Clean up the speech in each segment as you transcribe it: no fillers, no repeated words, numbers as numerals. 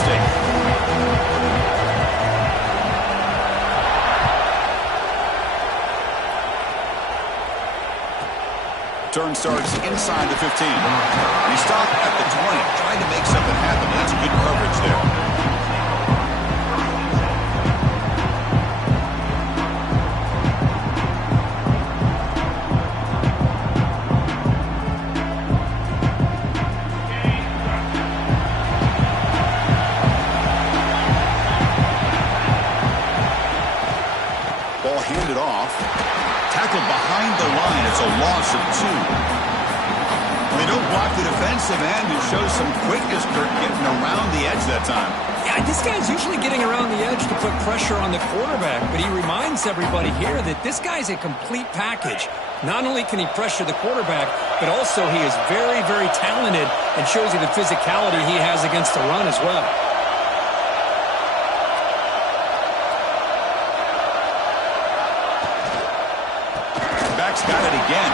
stake. Turn starts inside the 15. He stopped at the 20, trying to make something happen. That's good coverage there. Ball handed off. Tackled behind the line. It's a loss of 2. They don't block the defensive end. It shows some quickness, Kirk, getting around the edge that time. Yeah, this guy's usually getting around the edge to put pressure on the quarterback, but he reminds everybody here that this guy's a complete package. Not only can he pressure the quarterback, but also he is very, very talented and shows you the physicality he has against the run as well. Got it again.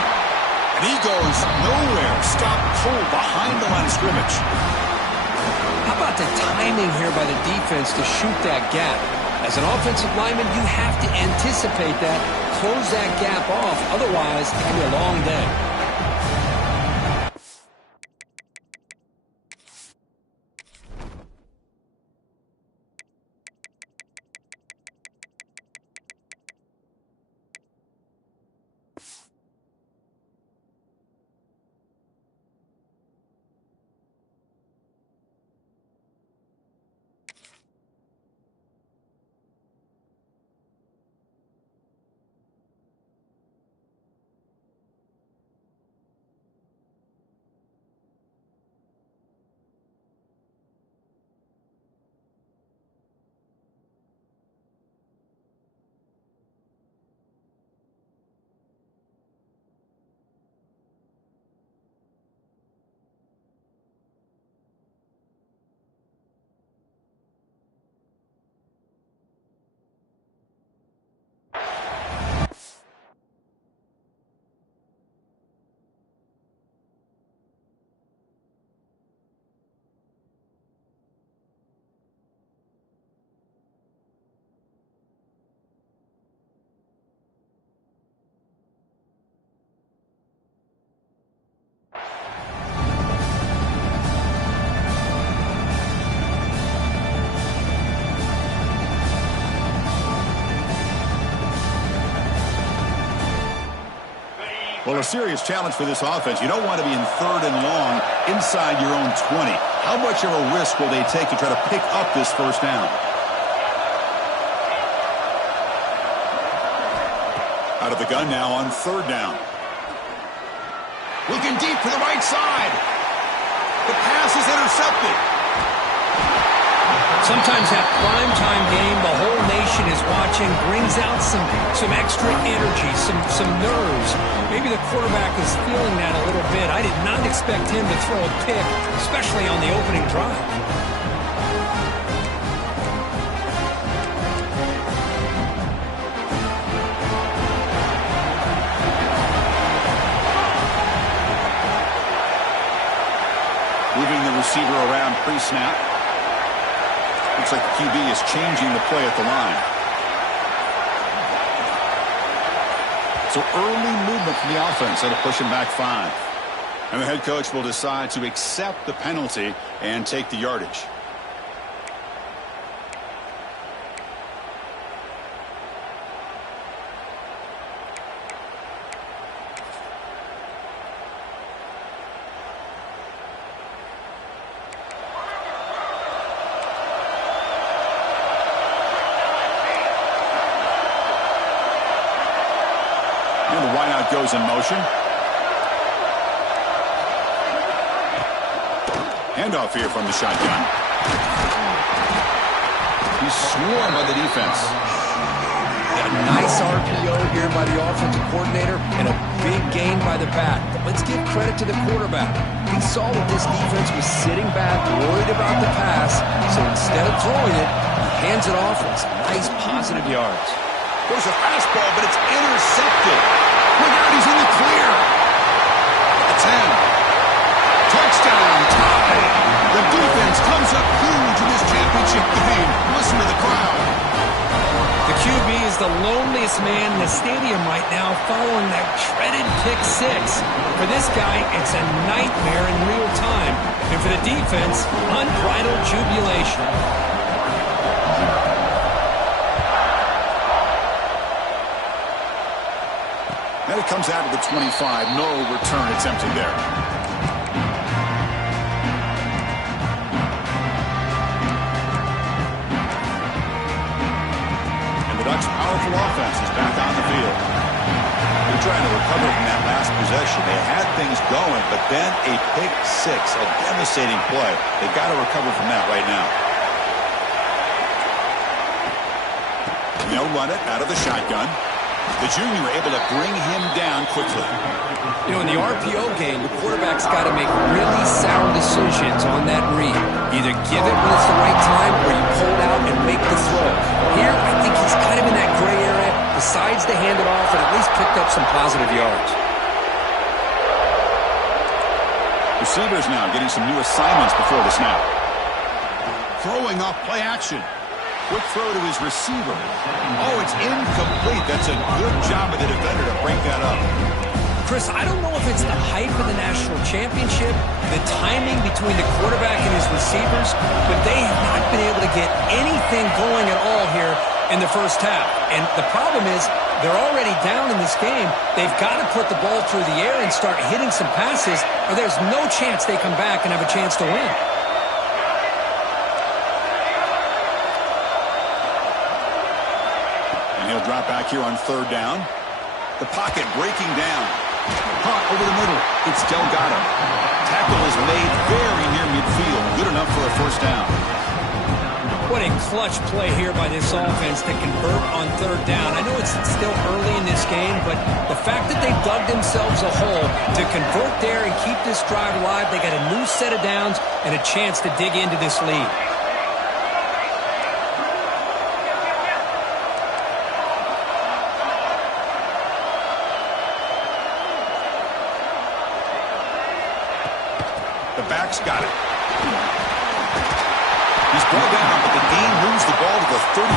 And he goes nowhere. Stopped cold behind the line of scrimmage. How about the timing here by the defense to shoot that gap? As an offensive lineman, you have to anticipate that, close that gap off. Otherwise, it can be a long day. Well, a serious challenge for this offense. You don't want to be in 3rd and long inside your own 20. How much of a risk will they take to try to pick up this first down? Out of the gun now on 3rd down. Looking deep to the right side. The pass is intercepted. Sometimes that primetime game, the whole nation is watching, brings out some extra energy, some nerves. Maybe the quarterback is feeling that a little bit. I did not expect him to throw a pick, especially on the opening drive. Moving the receiver around pre-snap. Looks like the QB is changing the play at the line. So early movement from the offense. That'll push him back 5. And the head coach will decide to accept the penalty and take the yardage. And the wideout goes in motion. Handoff here from the shotgun. He's swarmed by the defense. A nice RPO here by the offensive coordinator and a big gain by the back. But let's give credit to the quarterback. He saw that this defense was sitting back, worried about the pass, so instead of throwing it, he hands it off with some nice positive yards. There's a fastball, but it's intercepted. Look out, he's in the clear. At the 10. Touchdown, tie. The defense comes up huge in this challenge. loneliest man in the stadium right now following that dreaded pick six. For this guy, it's a nightmare in real time. And for the defense, unbridled jubilation. And it comes out of the 25. No return attempted there. Ducks' powerful offense is back on the field. They're trying to recover from that last possession. They had things going, but then a pick six, a devastating play. They've got to recover from that right now. And they'll run it out of the shotgun. The junior able to bring him down quickly. You know, in the RPO game, the quarterback's got to make really sound decisions on that read. Either give it when it's the right time or you pull it out and make the throw. Here, I think he's kind of in that gray area, decides to hand it off and at least picked up some positive yards. Receivers now getting some new assignments before the snap. Throwing off play action. Quick throw to his receiver. Oh, it's incomplete. That's a good job of the defender to break that up. Chris, I don't know if it's the hype of the national championship, the timing between the quarterback and his receivers, but they have not been able to get anything going at all here in the first half. And the problem is they're already down in this game. They've got to put the ball through the air and start hitting some passes, or there's no chance they come back and have a chance to win. And he'll drop back here on third down. The pocket breaking down. Caught over the middle. It's Delgado. Tackle is made very near midfield. Good enough for a first down. What a clutch play here by this offense to convert on third down. I know it's still early in this game, but the fact that they dug themselves a hole to convert there and keep this drive alive, they got a new set of downs and a chance to dig into this lead. Back's got it. He's brought down, but the gain moves the ball to the 39.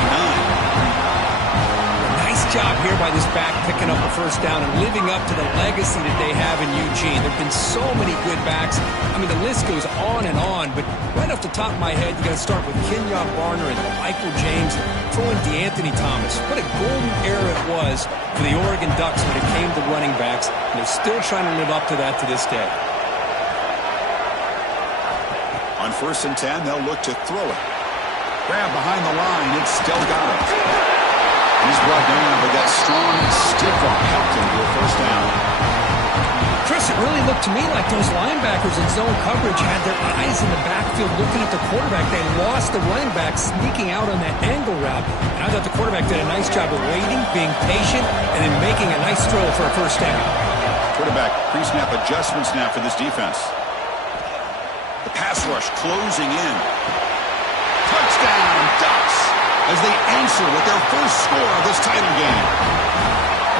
Nice job here by this back picking up a first down and living up to the legacy that they have in Eugene. There have been so many good backs. I mean, the list goes on and on, but right off the top of my head, you got to start with Kenyon Barner and Michael James, throwing DeAnthony Thomas. What a golden era it was for the Oregon Ducks when it came to running backs, and they're still trying to live up to that to this day. On 1st and 10, they'll look to throw it. Grab behind the line, it's Delgado. He's brought down, but that strong stiff arm helped him to a first down. Chris, it really looked to me like those linebackers in zone coverage had their eyes in the backfield looking at the quarterback. They lost the running back sneaking out on that angle route. And I thought the quarterback did a nice job of waiting, being patient, and then making a nice throw for a first down. Quarterback pre-snap adjustments now for this defense. The pass rush closing in. Touchdown, Ducks, as they answer with their first score of this title game.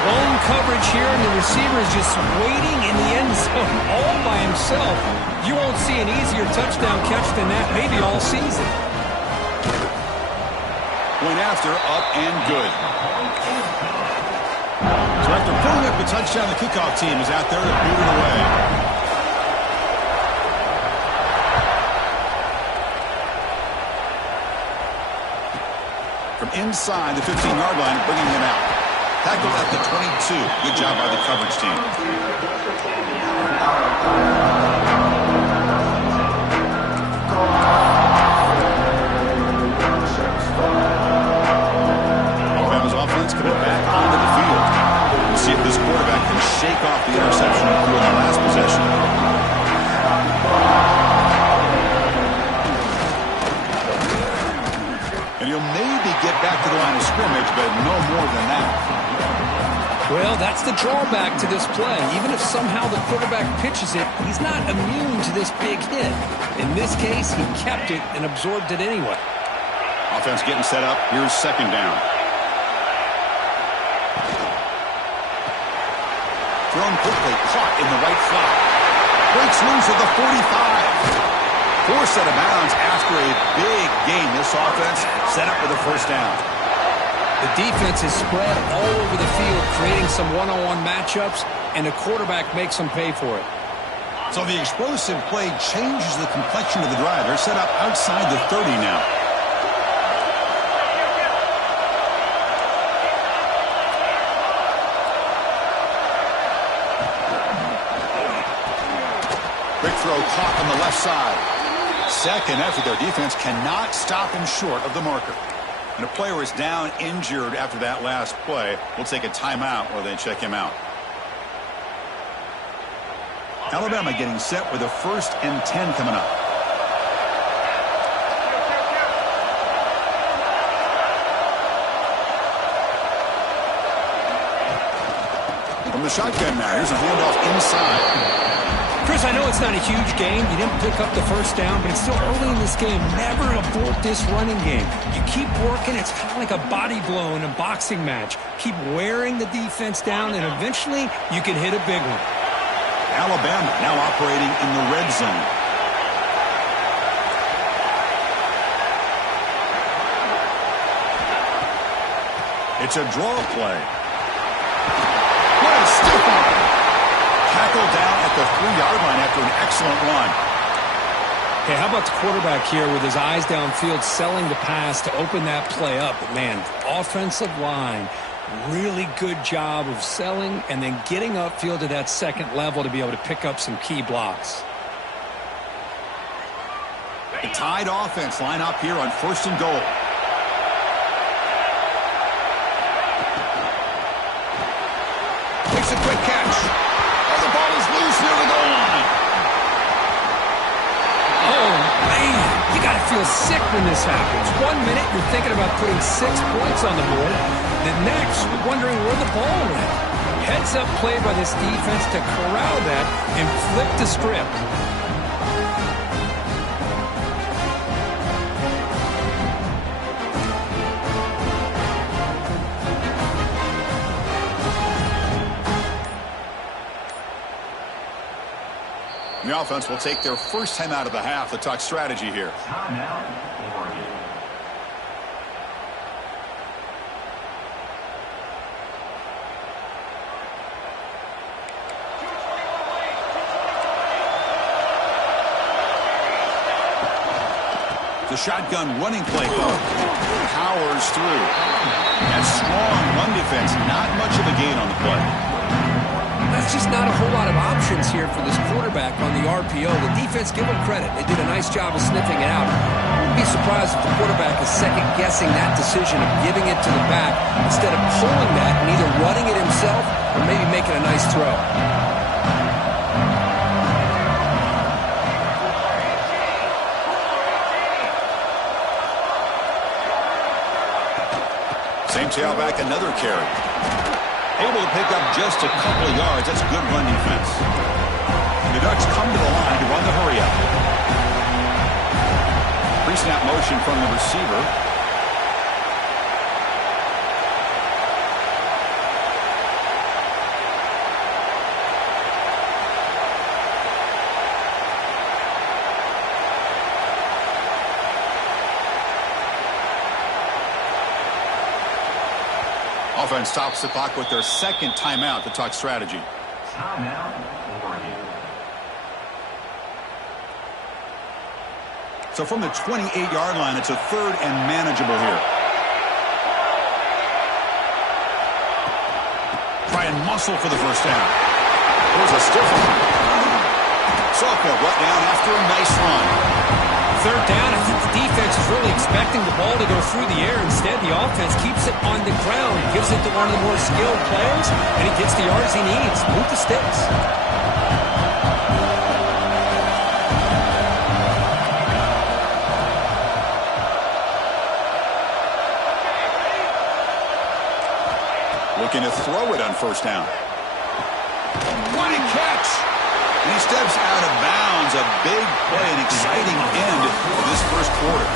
Lone coverage here, and the receiver is just waiting in the end zone all by himself. You won't see an easier touchdown catch than that maybe all season. Point after, up and good. So after pulling up the touchdown, the kickoff team is out there to boot it away. From inside the 15-yard line, bringing him out. Tackled at the 22. Good job by the coverage team. Alabama's offense coming back onto the field. We'll see if this quarterback can shake off the interception he threw in the last possession. And he'll maybe get back to the line of scrimmage, but no more than that. Well, that's the drawback to this play. Even if somehow the quarterback pitches it, he's not immune to this big hit. In this case, he kept it and absorbed it anyway. Offense getting set up. Here's second down. Thrown quickly, caught in the right slot. Breaks loose at the 45. Forced out of bounds after a big gain. This offense set up with a first down. The defense is spread all over the field, creating some one-on-one matchups, and the quarterback makes them pay for it. So the explosive play changes the complexion of the drive. They're set up outside the 30 now. Quick throw caught on the left side. Second effort, their defense cannot stop him short of the marker. And a player is down injured after that last play. We'll take a timeout while they check him out. Alabama getting set with a 1st and 10 coming up. From the shotgun now, here's a handoff inside. Chris, I know it's not a huge game. You didn't pick up the first down, but it's still early in this game. Never abort this running game. You keep working. It's kind of like a body blow in a boxing match. Keep wearing the defense down, and eventually you can hit a big one. Alabama now operating in the red zone. It's a draw play. What a stiff arm. Tackled down at the 3-yard line after an excellent run. Hey, how about the quarterback here with his eyes downfield selling the pass to open that play up? But man, offensive line, really good job of selling and then getting upfield to that second level to be able to pick up some key blocks. The Tide offense line up here on 1st and goal. Takes a quick catch. The ball is loose near the goal line. Oh, man. You got to feel sick when this happens. 1 minute, you're thinking about putting 6 points on the board. The next, you're wondering where the ball went. Heads-up play by this defense to corral that and flip the script. The offense will take their first time out of the half to talk strategy here. The shotgun running play powers through. That strong run defense, not much of a gain on the play. That's just not a whole lot of options here for this quarterback on the RPO. The defense, give them credit. They did a nice job of sniffing it out. I wouldn't be surprised if the quarterback is second-guessing that decision of giving it to the back instead of pulling that and either running it himself or maybe making a nice throw. Same tailback, another carry. Able to pick up just a couple of yards. That's good run defense. The Ducks come to the line to run the hurry-up. Pre-snap motion from the receiver. Offense stops the clock with their second timeout to talk strategy. So from the 28-yard line, it's a 3rd and manageable here. Try and muscle for the first down. There's a stiff one. Sophomore brought down after a nice run. 3rd down, I think the defense is really expecting the ball to go through the air. Instead, the offense keeps it on the ground, gives it to one of the more skilled players, and he gets the yards he needs. Move the sticks. Looking to throw it on 1st down. What a catch! And he steps out of bounds. A big play, an exciting end to this first quarter.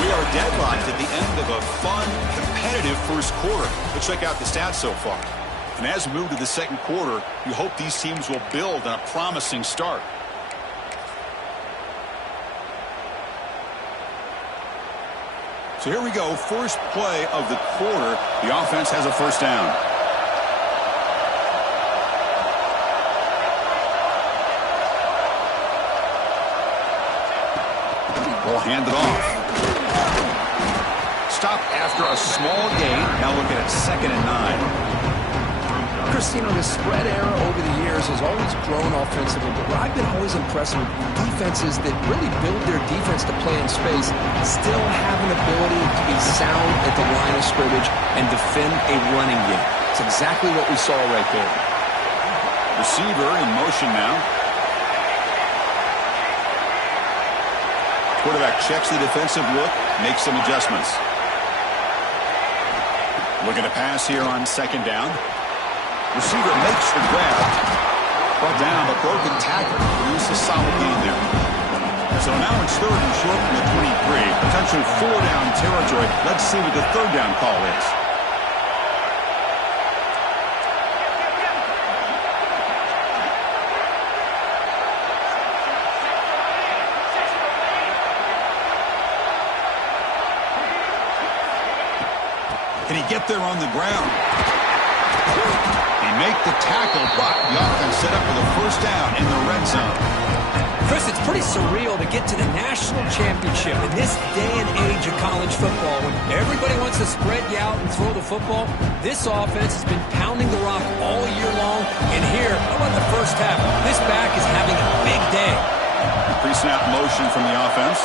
We are deadlocked at the end of a fun, competitive first quarter. Let's check out the stats so far. And as we move to the second quarter, you hope these teams will build on a promising start. So here we go, first play of the quarter. The offense has a first down. Ball handed off. Stop after a small gain. Now looking at 2nd and 9. Christine, the spread era over the years has always grown offensively, but what I've been always impressed with defenses that really build their defense to play in space still have an ability to be sound at the line of scrimmage and defend a running game. It's exactly what we saw right there. Receiver in motion now. Quarterback checks the defensive look, makes some adjustments. Looking to pass here on 2nd down. Receiver makes the grab. Brought down, but broken tackle. Produces a solid gain there. So now it's 3rd and short from the 23. Potential 4-down territory. Let's see what the 3rd down call is. Can he get there on the ground? He make the tackle, but the offense set up for the first down in the red zone. Chris, it's pretty surreal to get to the national championship in this day and age of college football when everybody wants to spread you out and throw the football. This offense has been pounding the rock all year long, and here, how about the first half? This back is having a big day. Pre-snap motion from the offense.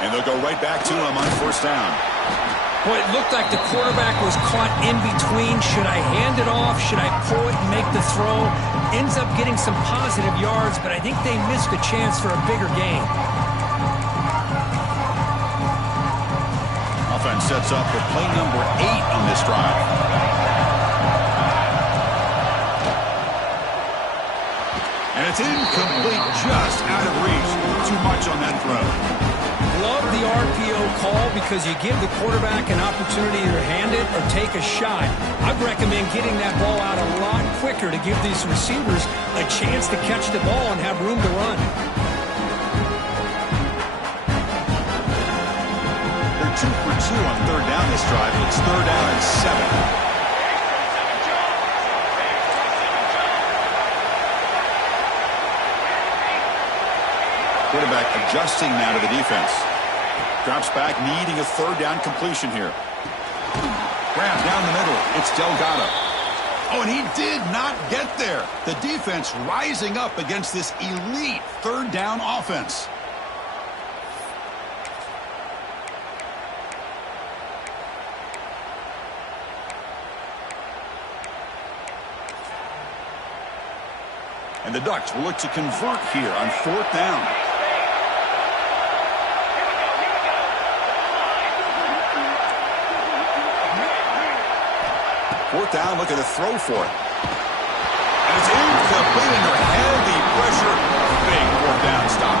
And they'll go right back to him on first down. Boy, it looked like the quarterback was caught in between. Should I hand it off? Should I pull it and make the throw? Ends up getting some positive yards, but I think they missed a chance for a bigger gain. Offense sets up for play number 8 on this drive. And it's incomplete, just out of reach. Too much on that throw. Love the RPO call because you give the quarterback an opportunity to hand it or take a shot. I'd recommend getting that ball out a lot quicker to give these receivers a chance to catch the ball and have room to run. They're 2 for 2 on 3rd down this drive. It's 3rd down and 7. Quarterback adjusting now to the defense. Drops back, needing a 3rd down completion here. Grab down the middle. It's Delgado. Oh, and he did not get there. The defense rising up against this elite 3rd down offense. And the Ducks will look to convert here on 4th down. 4th down, looking to throw for it. And it's incomplete under heavy pressure. Big 4th down stop.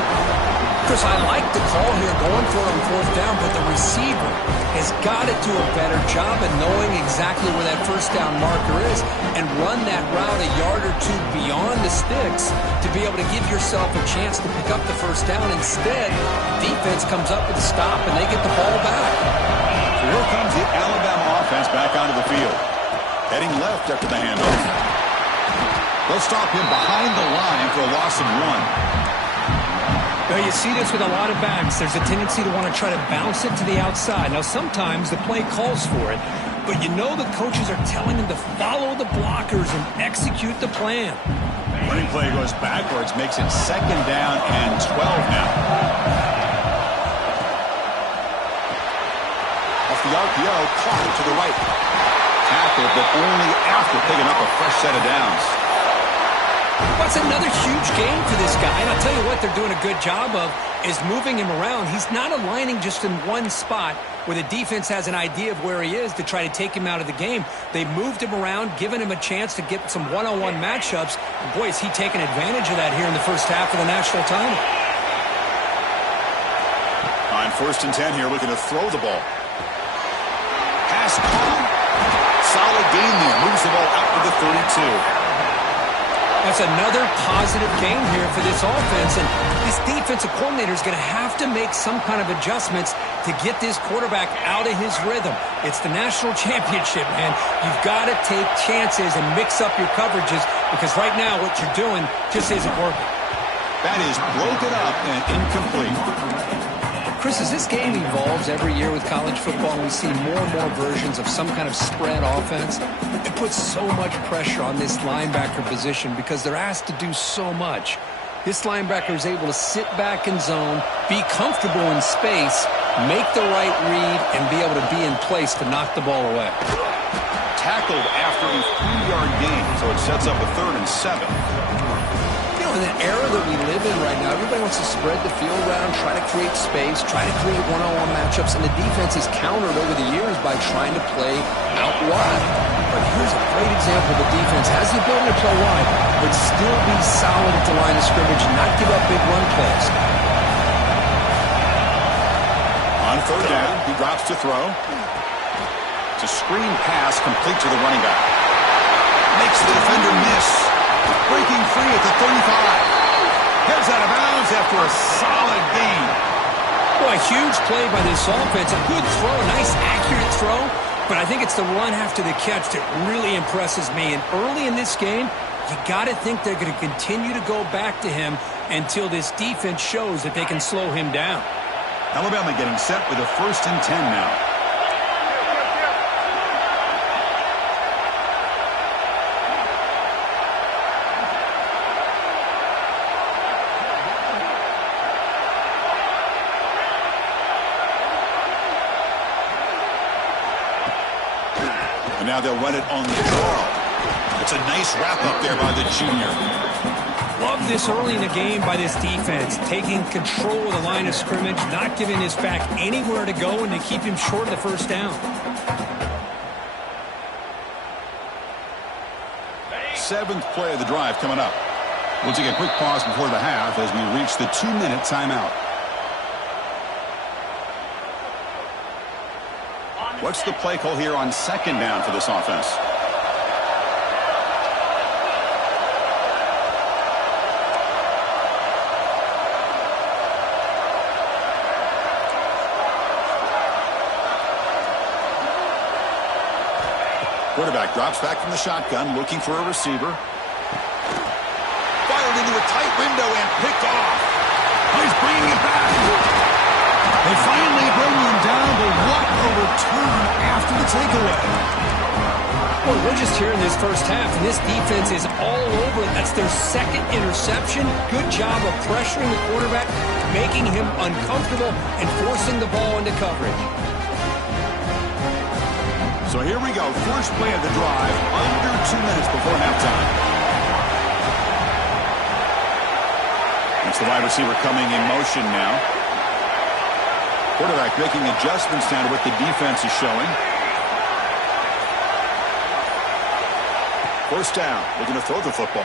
Chris, I like the call here going for it on 4th down, but the receiver has got to do a better job of knowing exactly where that first down marker is and run that route a yard or 2 beyond the sticks to be able to give yourself a chance to pick up the first down. Instead, defense comes up with a stop and they get the ball back. So here comes the Alabama offense back onto the field. Heading left after the handoff. They'll stop him behind the line for a loss of 1. Well, you see this with a lot of backs. There's a tendency to want to try to bounce it to the outside. Now, sometimes the play calls for it, but you know the coaches are telling them to follow the blockers and execute the plan. Running play goes backwards, makes it 2nd down and 12 now. Off the RPO, caught to the right. Tackled, but only after picking up a fresh set of downs. That's another huge gain for this guy. And I'll tell you what they're doing a good job of is moving him around. He's not aligning just in one spot where the defense has an idea of where he is to try to take him out of the game. They moved him around, given him a chance to get some one-on-one matchups. And boy, is he taking advantage of that here in the first half of the national title. On 1st and 10 here, looking to throw the ball. Pass caught. Solid gain there. Moves the ball out to the 32. That's another positive game here for this offense, and this defensive coordinator is going to have to make some kind of adjustments to get this quarterback out of his rhythm. It's the national championship, man. You've got to take chances and mix up your coverages because right now what you're doing just isn't working. That is broken up and incomplete. Chris, as this game evolves every year with college football and we see more and more versions of some kind of spread offense, it puts so much pressure on this linebacker position because they're asked to do so much. This linebacker is able to sit back in zone, be comfortable in space, make the right read, and be able to be in place to knock the ball away. Tackled after a 3-yard gain, so it sets up a 3rd and 7. In the era that we live in right now, everybody wants to spread the field around, try to create space, try to create one-on-one matchups, and the defense has countered over the years by trying to play out wide. But here's a great example. The defense has the ability to play wide, but still be solid at the line of scrimmage and not give up big run plays. On 3rd down, he drops to throw. It's a screen pass complete to the running back. Makes the defender miss. Breaking free at the 35. Heads out of bounds after a solid gain. Boy, a huge play by this offense. A good throw, a nice accurate throw. But I think it's the run after the catch that really impresses me. And early in this game, you got to think they're going to continue to go back to him until this defense shows that they can slow him down. Alabama getting set with a 1st and 10 now. And now they'll run it on the draw. It's a nice wrap-up there by the junior. Love this early in the game by this defense, taking control of the line of scrimmage, not giving this back anywhere to go, and to keep him short of the 1st down. 7th play of the drive coming up. We'll take a quick pause before the half as we reach the 2-minute timeout. What's the play call here on 2nd down for this offense? Quarterback drops back from the shotgun, looking for a receiver. Fired into a tight window and picked off. Oh, he's bringing it back. They finally bring him down, but what a return after the takeaway. Well, we're just here in this first half, and this defense is all over. That's their 2nd interception. Good job of pressuring the quarterback, making him uncomfortable, and forcing the ball into coverage. So here we go, first play of the drive, under 2 minutes before halftime. It's the wide receiver coming in motion now. Quarterback making adjustments down to what the defense is showing. 1st down, looking to throw the football.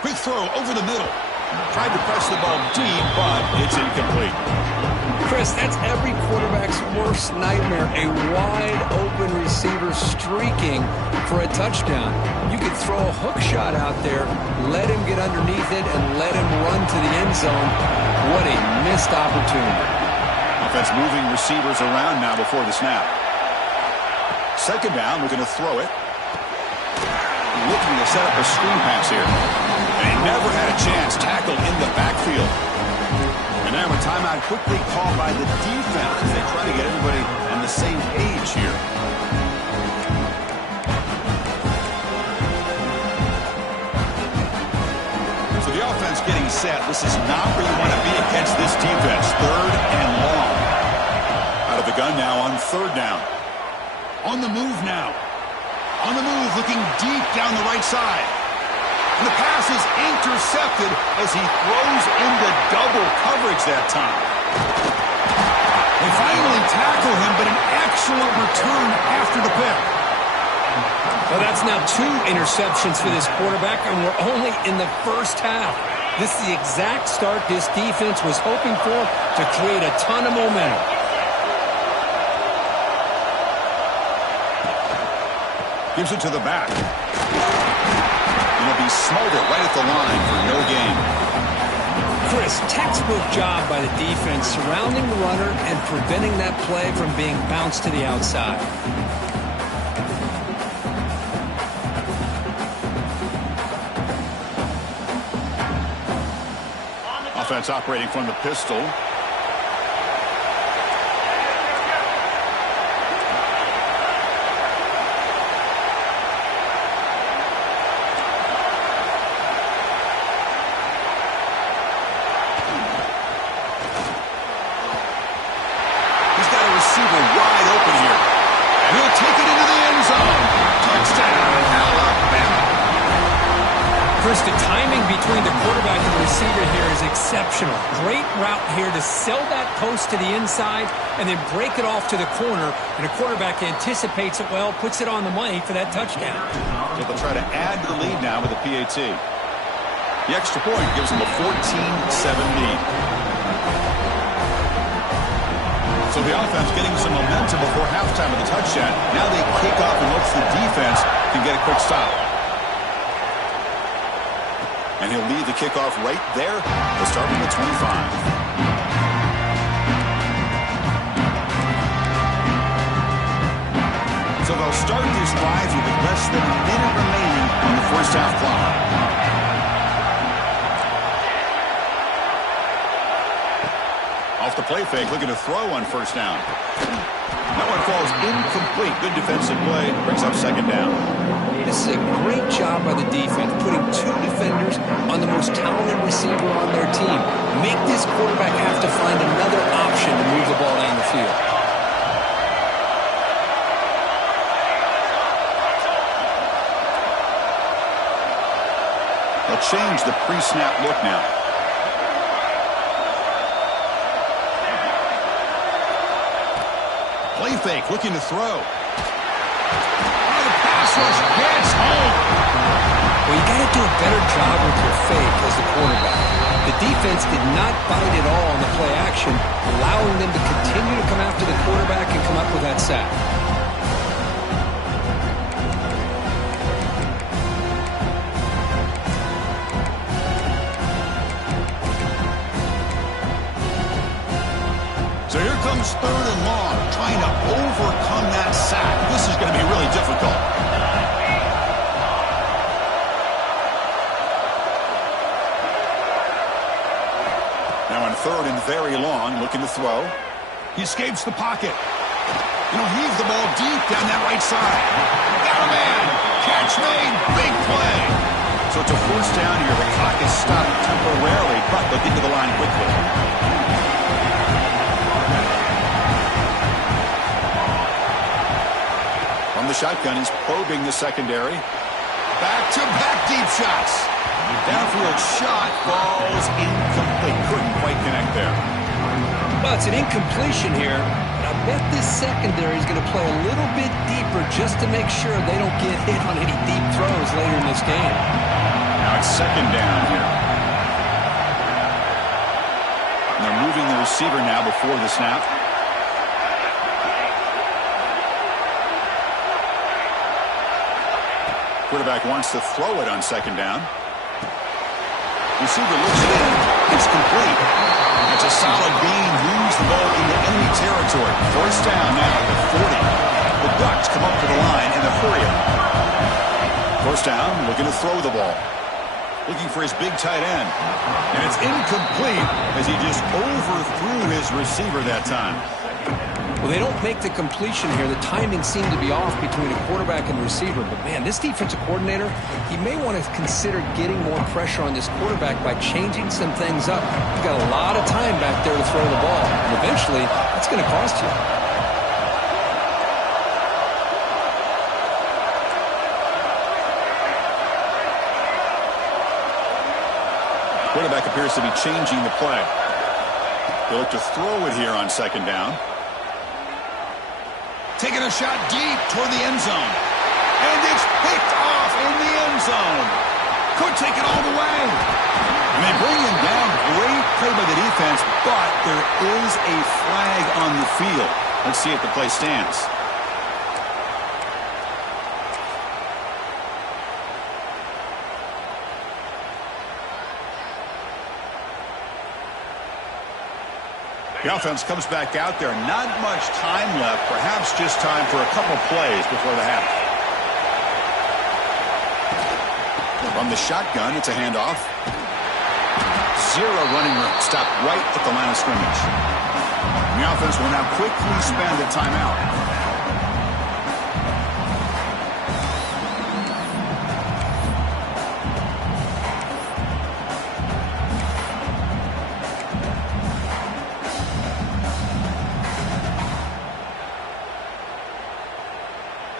Quick throw over the middle. Tried to press the ball deep, but it's incomplete. Chris, that's every quarterback's worst nightmare. A wide-open receiver streaking for a touchdown. You could throw a hook shot out there, let him get underneath it, and let him run to the end zone. What a missed opportunity. Offense moving receivers around now before the snap. 2nd down, we're going to throw it. Looking to set up a screen pass here. And he never had a chance. Tackled in the backfield. And now a timeout quickly called by the defense as they try to get everybody on the same page here. So the offense getting set. This is not where you want to be against this defense. 3rd and long. Out of the gun now on 3rd down. On the move now. On the move, looking deep down the right side. And the pass is intercepted as he throws into double coverage that time. They finally tackle him, but an excellent return after the pick. Well, that's now 2 interceptions for this quarterback, and we're only in the 1st half. This is the exact start this defense was hoping for to create a ton of momentum. Gives it to the back. It'll be smoked it right at the line for no gain. Chris, textbook job by the defense surrounding the runner and preventing that play from being bounced to the outside. Offense operating from the pistol. Chris, the timing between the quarterback and the receiver here is exceptional. Great route here to sell that post to the inside and then break it off to the corner. And the quarterback anticipates it well, puts it on the money for that touchdown. So they'll try to add to the lead now with a PAT. The extra point gives them a 14-7 lead. So the offense getting some momentum before halftime with the touchdown. Now they kick off and hopes the defense can get a quick stop. And he'll lead the kickoff right there. They'll start from the 25. So they'll start this drive with less than a minute remaining on the first half clock. Off the play fake, looking to throw on first down. That one falls incomplete. Good defensive play. Brings up second down. This is a great job by the defense, putting two defenders on the most talented receiver on their team. Make this quarterback have to find another option to move the ball down the field. They'll change the pre-snap look now. Play fake, looking to throw. Gets home. Well, you got to do a better job with your fake as the quarterback. The defense did not bite at all on the play action, allowing them to continue to come after the quarterback and come up with that sack. So here comes third and long, trying to overcome that sack. This is going to be really difficult. Now on third and very long, looking to throw. He escapes the pocket. Heave the ball deep down that right side. Got a man. Catch made. Big play. So it's a first down here. The clock is stopped temporarily, but they'll get to the line quickly. From the shotgun, he's probing the secondary. Back-to-back deep shots. Downfield shot falls incomplete. Couldn't quite connect there. Well, it's an incompletion here, but I bet this secondary is going to play a little bit deeper just to make sure they don't get hit on any deep throws later in this game. Now it's second down here. And they're moving the receiver now before the snap. Quarterback wants to throw it on second down. Receiver looks it in. It's complete. It's a solid gain. Moves the ball into enemy territory. First down now at the 40. The Ducks come up to the line in a hurry up. First down, looking to throw the ball. Looking for his big tight end. And it's incomplete as he just overthrew his receiver that time. Well, they don't make the completion here. The timing seemed to be off between a quarterback and receiver. But, man, this defensive coordinator, he may want to consider getting more pressure on this quarterback by changing some things up. You've got a lot of time back there to throw the ball. And eventually, that's going to cost you. Quarterback appears to be changing the play. They look to throw it here on second down. Taking a shot deep toward the end zone. And it's picked off in the end zone. Could take it all the way. And they bring him down. Great play by the defense, but there is a flag on the field. Let's see if the play stands. The offense comes back out there. Not much time left. Perhaps just time for a couple plays before the half. From the shotgun, it's a handoff. Zero running room. Stopped right at the line of scrimmage. The offense will now quickly spend a timeout.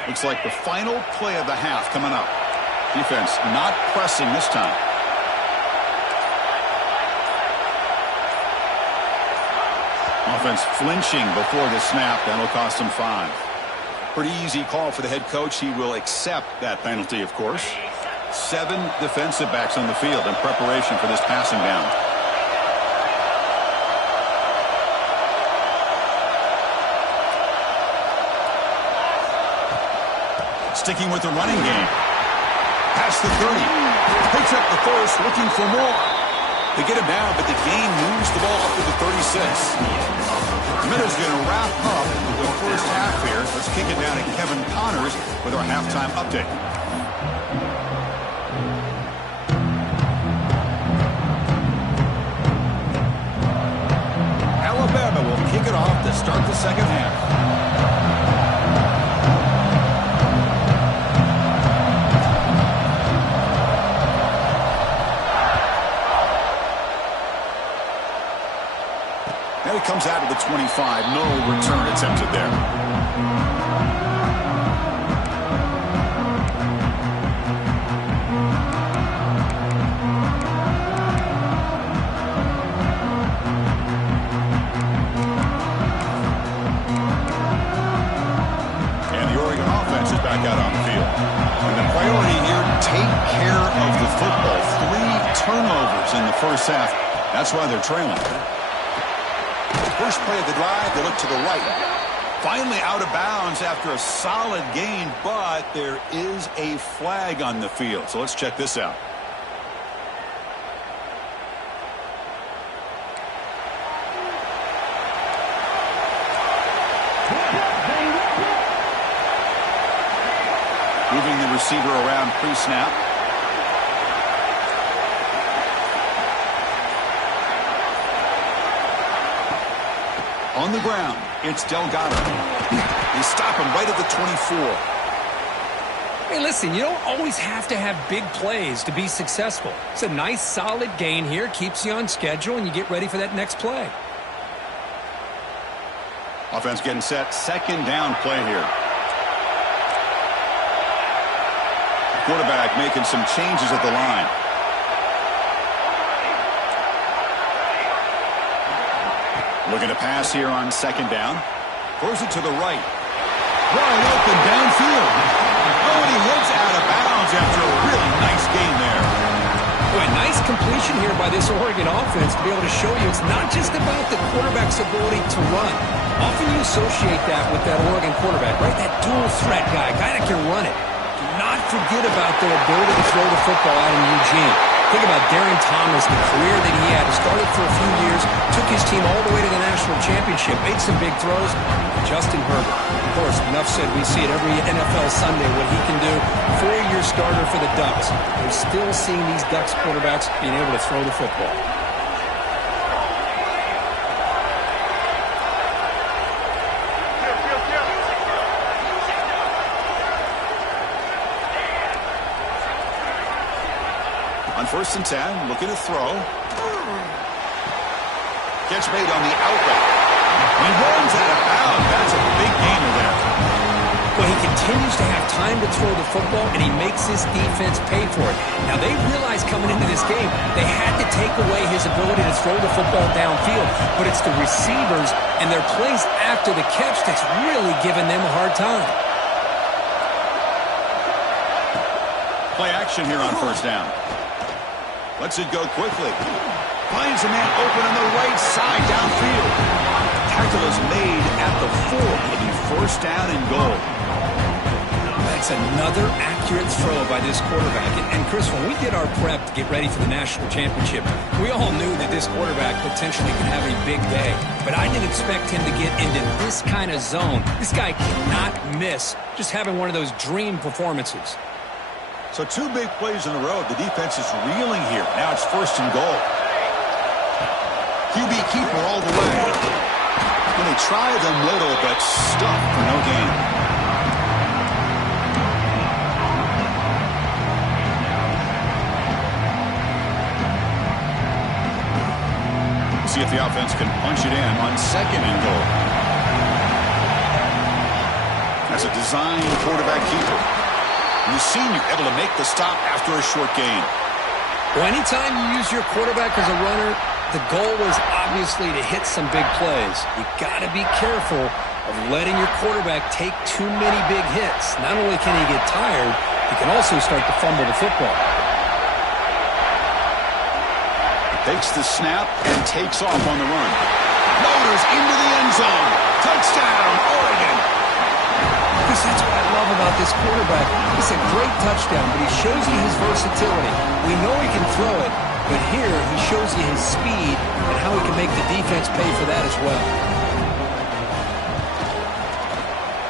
Looks like the final play of the half coming up. Defense not pressing this time. Offense flinching before the snap. That'll cost him 5. Pretty easy call for the head coach. He will accept that penalty, of course. 7 defensive backs on the field in preparation for this passing down. Sticking with the running game. Past the 30. Picks up the first, looking for more. They get him down, but the gain moves the ball up to the 36. Minutes going to wrap up the first half here. Let's kick it down to Kevin Connors with our halftime update. Alabama will kick it off to start the second half. And it comes out of the 25. No return attempted there. And the Oregon offense is back out on the field. And the priority here, take care of the football. 3 turnovers in the first half. That's why they're trailing. First play of the drive, they look to the right. Finally out of bounds after a solid gain, but there is a flag on the field. So let's check this out. Moving the receiver around pre-snap. On the ground, it's Delgado. They stop him right at the 24. Hey, listen, you don't always have to have big plays to be successful. It's a nice, solid gain here. Keeps you on schedule, and you get ready for that next play. Offense getting set. Second down play here. Quarterback making some changes at the line. Looking to pass here on second down. Throws it to the right. Wide open downfield. Oh, and he heads out of bounds after a really nice gain there. Boy, nice completion here by this Oregon offense to be able to show you it's not just about the quarterback's ability to run. Often you associate that with that Oregon quarterback, right? That dual threat guy that can run it. Do not forget about their ability to throw the football out in Eugene. Think about Darren Thomas, the career that he had. He started for a few years, took his team all the way to the national championship, made some big throws. Justin Herbert. Of course, enough said, we see it every NFL Sunday, what he can do. 4-year starter for the Ducks. We're still seeing these Ducks quarterbacks being able to throw the football. On 1st and 10, looking to throw. Catch made on the outlet. He runs out of bounds. That's a big gainer there. Well, he continues to have time to throw the football, and he makes his defense pay for it. Now, they realized coming into this game they had to take away his ability to throw the football downfield, but it's the receivers and their plays after the catch that's really giving them a hard time. Play action here on 1st down. Lets it go quickly. Finds a man open on the right side downfield. Tackle is made at the 4. It'll be 1st down and goal. That's another accurate throw by this quarterback. And Chris, when we did our prep to get ready for the national championship, we all knew that this quarterback potentially could have a big day. But I didn't expect him to get into this kind of zone. This guy cannot miss just having one of those dream performances. So 2 big plays in a row. The defense is reeling here. Now it's 1st and goal. QB keeper all the way. And they try the middle, but stuck for no gain. See if the offense can punch it in on 2nd and goal. That's a designed quarterback keeper. And the senior able to make the stop after a short gain. Well, anytime you use your quarterback as a runner, the goal was obviously to hit some big plays. You got to be careful of letting your quarterback take too many big hits. Not only can he get tired, he can also start to fumble the football. Takes the snap and takes off on the run. Motors into the end zone. Touchdown, Oregon. Because that's what I love about this quarterback. It's a great touchdown, but he shows you his versatility. We know he can throw it, but here he shows you his speed and how he can make the defense pay for that as well.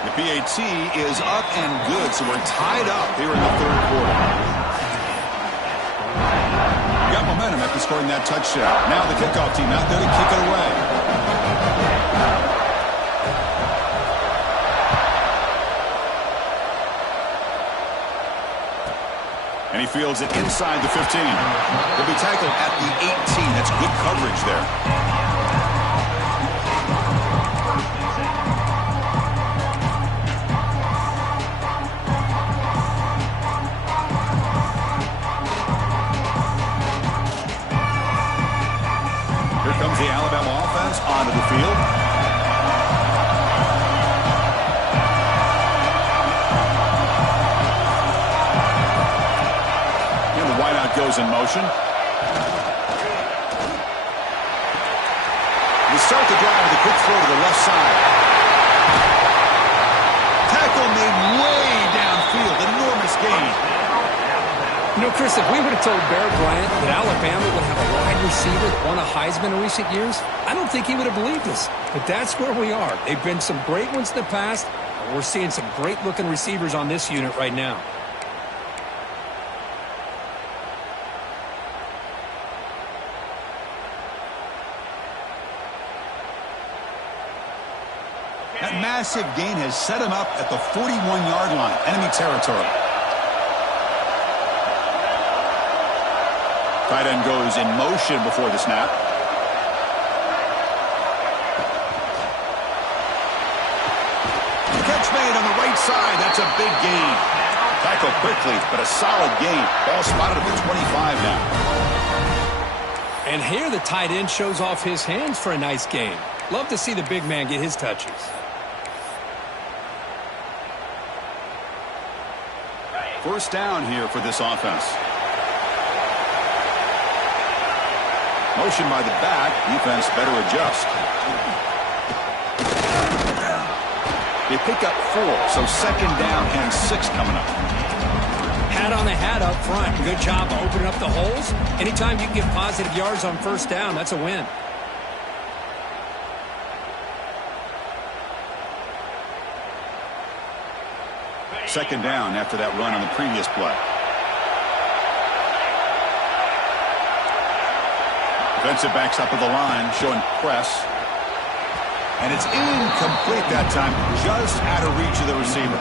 The PAT is up and good, so we're tied up here in the 3rd quarter. Got momentum after scoring that touchdown. Now the kickoff team out there to kick it away. And he fields it inside the 15. He'll be tackled at the 18. That's good coverage there. Here comes the Alabama offense onto the field. Goes in motion. We start the drive with a quick throw to the left side. Tackle made way downfield. Enormous gain. You know, Chris, if we would have told Bear Bryant that Alabama would have a wide receiver that won a Heisman in recent years, I don't think he would have believed us. But that's where we are. They've been some great ones in the past, and we're seeing some great-looking receivers on this unit right now. That massive gain has set him up at the 41-yard line, enemy territory. Tight end goes in motion before the snap. Catch made on the right side. That's a big gain. Tackle quickly, but a solid gain. Ball spotted at the 25 now. And here the tight end shows off his hands for a nice gain. Love to see the big man get his touches. First down here for this offense. Motion by the back. Defense better adjust. They pick up 4, so 2nd down and 6 coming up. Hat on the hat up front. Good job opening up the holes. Anytime you can get positive yards on first down, that's a win. Second down after that run on the previous play. Defensive backs up at the line, showing press. And it's incomplete that time, just out of reach of the receiver.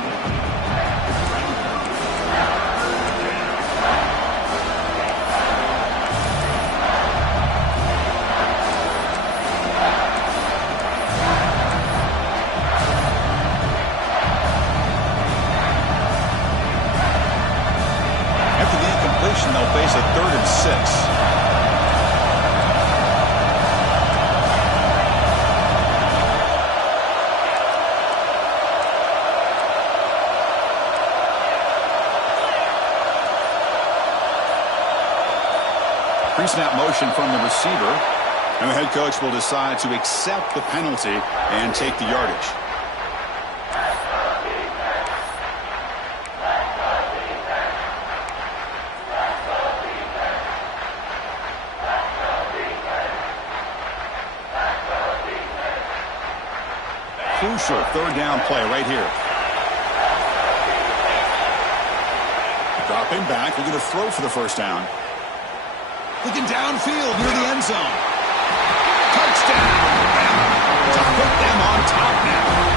They'll face a 3rd and 6. Pre-snap motion from the receiver. And the head coach will decide to accept the penalty and take the yardage. crucial third down play right here. Dropping back, looking to throw for the first down. Looking downfield near the end zone. Touchdown! To put them on top now.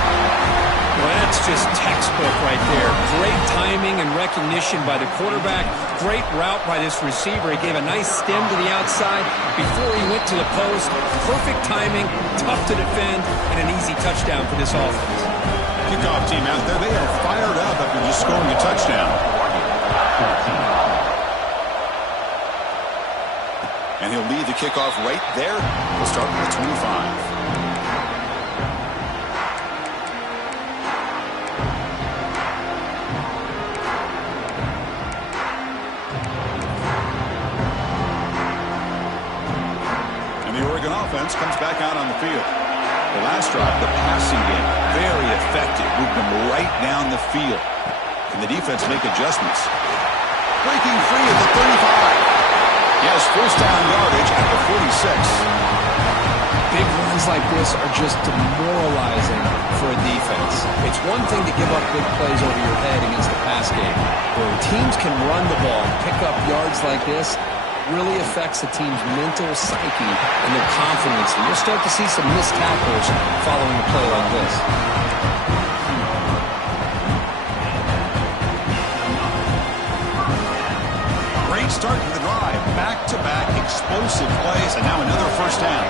Well, that's just textbook right there. Great timing and recognition by the quarterback. Great route by this receiver. He gave a nice stem to the outside before he went to the post. Perfect timing, tough to defend, and an easy touchdown for this offense. Kickoff team out there, they are fired up after just scoring a touchdown. And he'll lead the kickoff right there. We'll start with the 25. Offense comes back out on the field. The last drive, the passing game, very effective. Moved them right down the field. Can the defense make adjustments? Breaking free at the 35. He has first down yardage at the 46. Big runs like this are just demoralizing for a defense. It's one thing to give up big plays over your head against the pass game. Where teams can run the ball and pick up yards like this, really affects the team's mental psyche and their confidence. And you'll start to see some missed tackles following a play like this. Great start to the drive. Back-to-back explosive plays, and now another first down.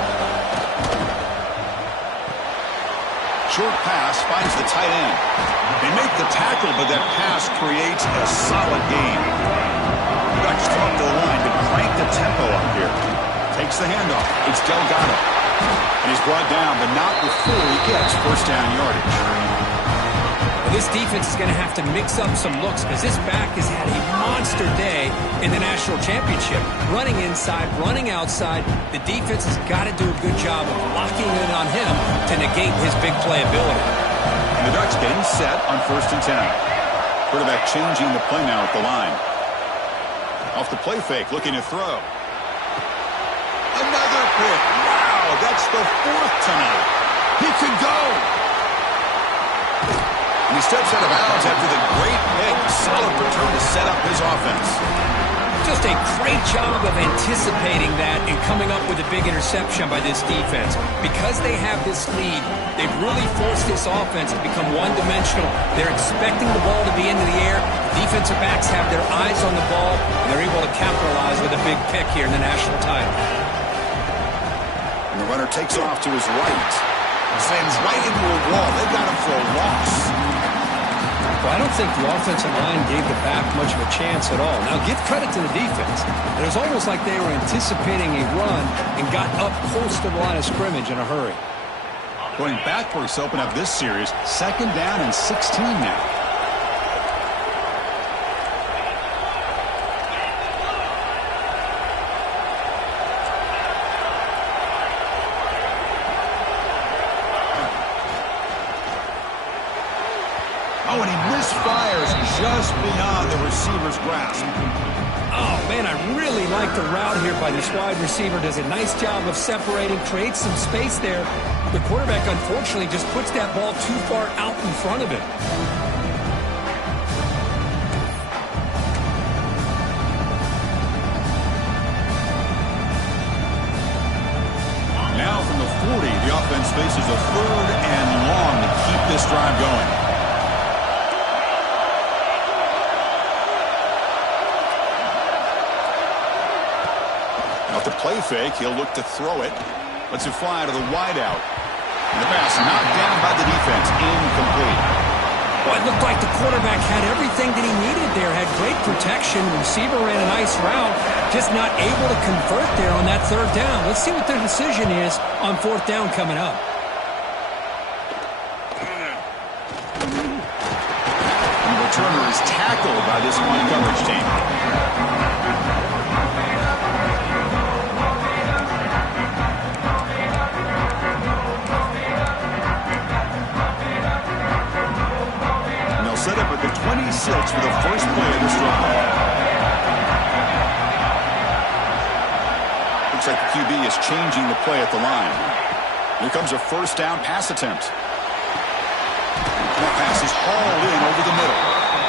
Short pass finds the tight end. They make the tackle, but that pass creates a solid gain. Ducks come up to the line to crank the tempo up here. Takes the handoff. It's Delgado. And he's brought down, but not before he gets first down yardage. Well, this defense is going to have to mix up some looks because this back has had a monster day in the national championship. Running inside, running outside. The defense has got to do a good job of locking in on him to negate his big play ability. And the Ducks getting set on 1st and 10. Quarterback changing the play now at the line. Off the play fake, looking to throw. Another pick. Wow, that's the 4th tonight. He could go. And he steps out of bounds after the great pick. Solid return to set up his offense. Just a great job of anticipating that and coming up with a big interception by this defense. Because they have this lead, they've really forced this offense to become one-dimensional. They're expecting the ball to be into the air. Defensive backs have their eyes on the ball, and they're able to capitalize with a big pick here in the national title. And the runner takes off to his right. Sends right into a wall. They've got him for a loss. Well, I don't think the offensive line gave the back much of a chance at all. Now, give credit to the defense. It was almost like they were anticipating a run and got up close to the line of scrimmage in a hurry. Going backwards to open up this series. 2nd down and 16 now. Oh, and he misfires just beyond the receiver's grasp. Oh, man, I really like the route here by this wide receiver. Does a nice job of separating, creates some space there. The quarterback, unfortunately, just puts that ball too far out in front of him. Now from the 40, the offense faces a 3rd and long to keep this drive going. Off the play fake, he'll look to throw it. Lets it fly to the wideout. And the pass knocked down by the defense. Incomplete. Well, it looked like the quarterback had everything that he needed there. Had great protection. Receiver ran a nice route. Just not able to convert there on that 3rd down. Let's see what their decision is on 4th down coming up. And the returner is tackled by this one coverage team. Set up at the 26 for the first play of this drive. Looks like the QB is changing the play at the line. Here comes a 1st down pass attempt. That pass is hauled in over the middle.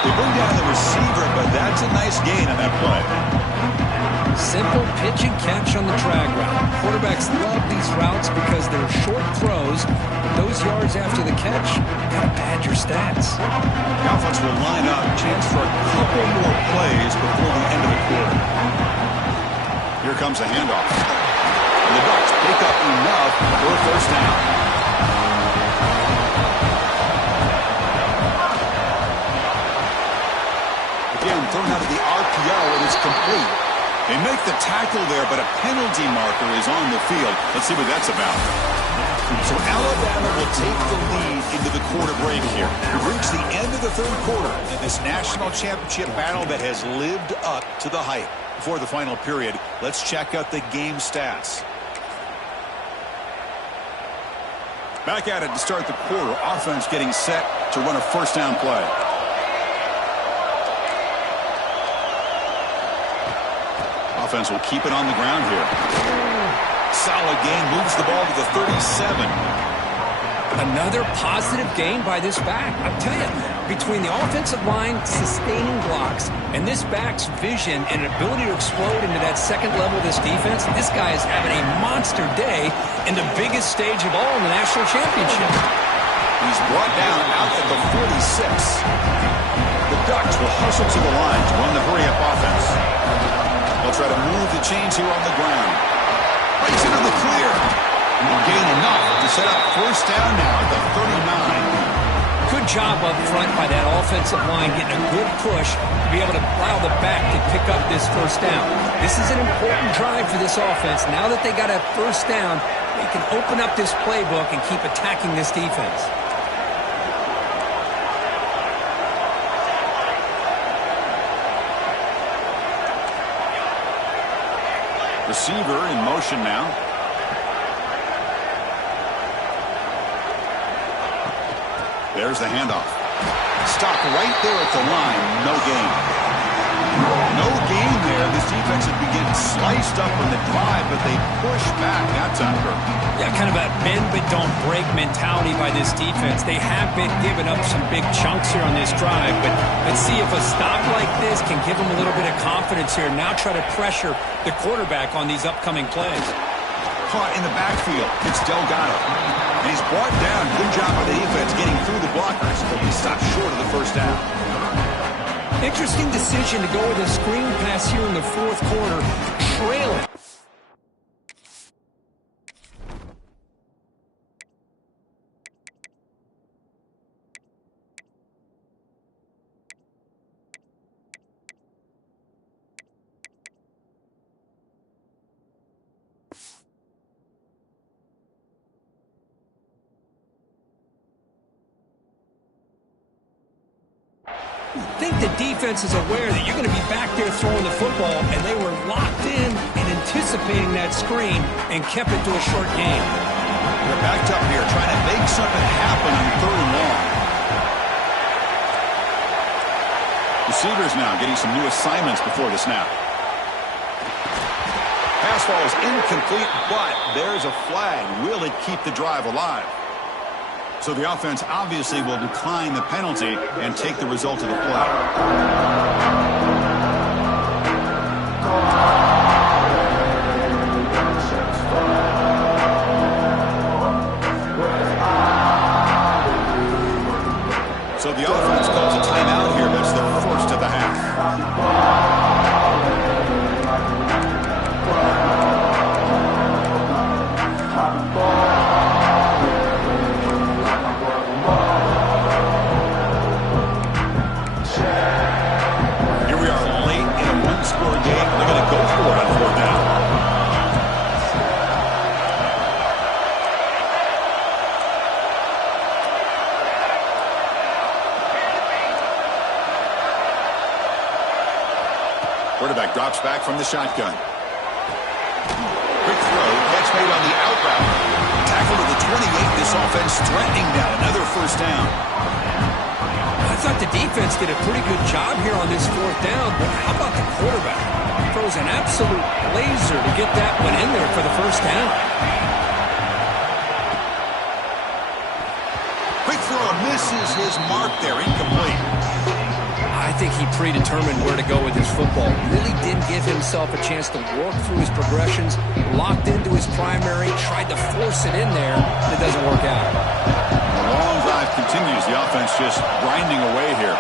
They bring down the receiver, but that's a nice gain on that play. Simple pitch and catch on the drag route. Quarterbacks love these routes because they're short throws. Those yards after the catch gotta pad your stats. The offense will line up. Chance for a couple more plays before the end of the quarter. Here comes a handoff. And the Bucs pick up enough for a first down. Again, thrown out of the RPO, and it's complete. They make the tackle there, but a penalty marker is on the field. Let's see what that's about. So Alabama will take the lead into the quarter break here. We've reached the end of the third quarter in this national championship battle that has lived up to the hype. Before the final period, let's check out the game stats. Back at it to start the quarter. Offense getting set to run a first down play. Offense will keep it on the ground here. Solid gain, moves the ball to the 37. Another positive gain by this back. I'll tell you, between the offensive line sustaining blocks and this back's vision and ability to explode into that second level of this defense, this guy is having a monster day in the biggest stage of all in the national championship. He's brought down out at the 46. The Ducks will hustle to the line to run the hurry-up offense. They'll try to move the chains here on the ground. Breaks into the clear. And will gain enough to set up first down now at the 39. Good job up front by that offensive line, getting a good push to be able to allow the back to pick up this first down. This is an important drive for this offense. Now that they got a first down, they can open up this playbook and keep attacking this defense. Receiver in motion now. There's the handoff. Stop right there at the line. No gain. No gain there. This defense had been getting sliced up on the drive, but they push back that time. Yeah, kind of a bend but don't break mentality by this defense. They have been giving up some big chunks here on this drive, but let's see if a stop like this can give them a little bit of confidence here. Now try to pressure the quarterback on these upcoming plays. Caught in the backfield. It's Delgado. And he's brought down. Good job by the defense getting through the blockers, but he stopped short of the first down. Interesting decision to go with a screen pass here in the fourth quarter, trailing. I think the defense is aware that you're going to be back there throwing the football, and they were locked in and anticipating that screen and kept it to a short game. They're backed up here trying to make something happen on third and long. Receivers now getting some new assignments before the snap. Pass ball is incomplete, but there's a flag. Will it keep the drive alive? So the offense obviously will decline the penalty and take the result of the play. So the offense calls a timeout here. That's their first of the half. Quarterback drops back from the shotgun. Quick throw, catch made on the out route. Tackle to the 28. This offense threatening now. Another first down. I thought the defense did a pretty good job here on this fourth down, but how about the quarterback? Throws an absolute laser to get that one in there for the first down. quick throw misses his mark there, incomplete. I think he predetermined where to go with his football. Really didn't give himself a chance to work through his progressions, locked into his primary, tried to force it in there, and it doesn't work out. The long drive continues. The offense just grinding away here.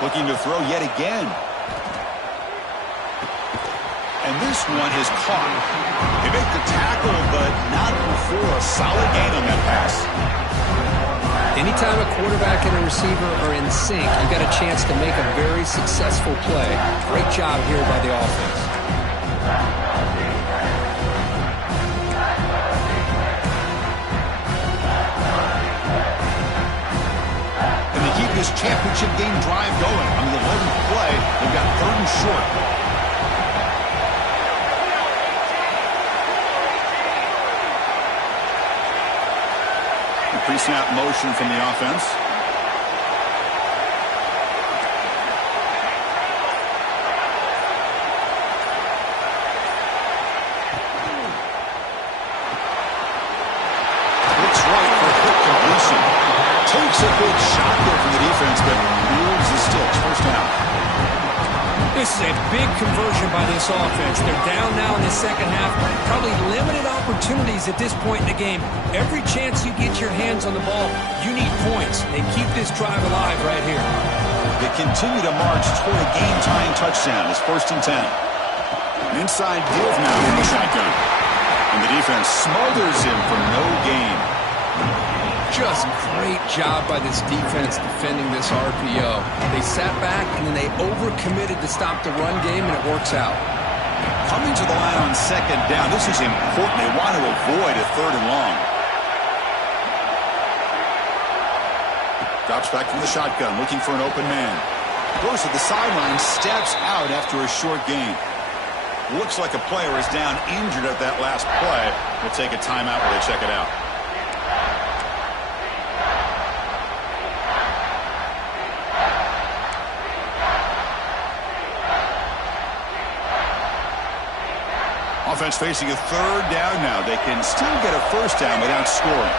Looking to throw yet again. And this one is caught. They make the tackle, but not before a solid gain on that pass. Anytime a quarterback and a receiver are in sync, you've got a chance to make a very successful play. Great job here by the offense. This championship game drive going on the 11th play. They've got 3rd and short. Pre-snap motion from the offense. Looks right for a quick completion. Takes a big shot there from the defense, but moves the sticks. First down. This is a big conversion by this offense. They're down now in the second half. Probably limited opportunities at this point in the game. Every chance you get your hands on the ball, you need points. They keep this drive alive right here. They continue to march toward a game-tying touchdown. It's 1st and 10. Inside deal now in the shotgun. And the defense smothers him for no gain. Just great job by this defense defending this RPO. They sat back and then they overcommitted to stop the run game, and it works out. Coming to the line on 2nd down. This is important. They want to avoid a 3rd and long. Drops back from the shotgun, looking for an open man. Goes to the sideline, steps out after a short gain. Looks like a player is down injured at that last play. We'll take a timeout while they check it out. Offense facing a 3rd down now. They can still get a 1st down without scoring.